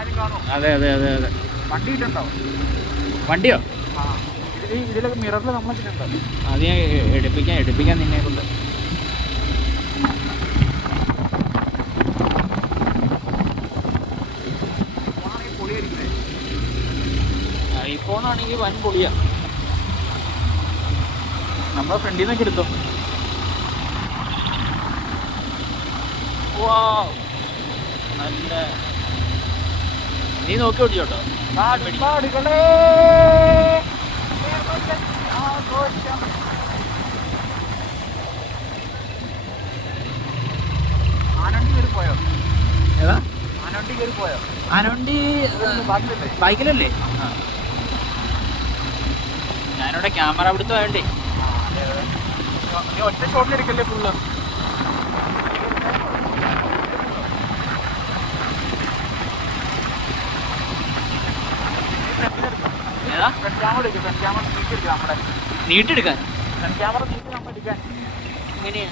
അതെ അതെ അതെ അതെ. വണ്ടി ഇട്ടുണ്ടാവും. വണ്ടിയോ? ഇതിലൊക്കെ മിററിൽ നമ്മളിട്ടുണ്ടോ? അത് ഞാൻ എടുപ്പിക്കാൻ നിന്നെ കൊണ്ട്. ഐഫോൺ ആണെങ്കിൽ വൻ പൊളിയാ. നമ്മളെ ഫ്രണ്ടിൽ നിന്നൊക്കെ എടുത്തോ. വാവ്, നല്ല. നീ നോക്കി ഓടിച്ചോട്ടോ. ആനവണ്ടി കയറി പോയോ? ഏതാ ആനവണ്ടി കയറി പോയോ? ആനവണ്ടി ബാക്കിലല്ലേ? ബൈക്കിലല്ലേ? ഞാനിവിടെ ക്യാമറ പിടുത്തം ആയണ്ടേ. നീ ഒറ്റ ഷോട്ടിലെടുക്കല്ലേ ഫുള്ള്? ഏതാ? ഫ്രണ്ട് ക്യാമറ എടുക്കും. ഫ്രണ്ട് ക്യാമറ നീട്ടി എടുക്കാം. നമ്മുടെ നീട്ടെടുക്കാൻ? ഫ്രണ്ട് ക്യാമറ നീട്ടി നമ്മൾ എടുക്കാൻ എങ്ങനെയാ?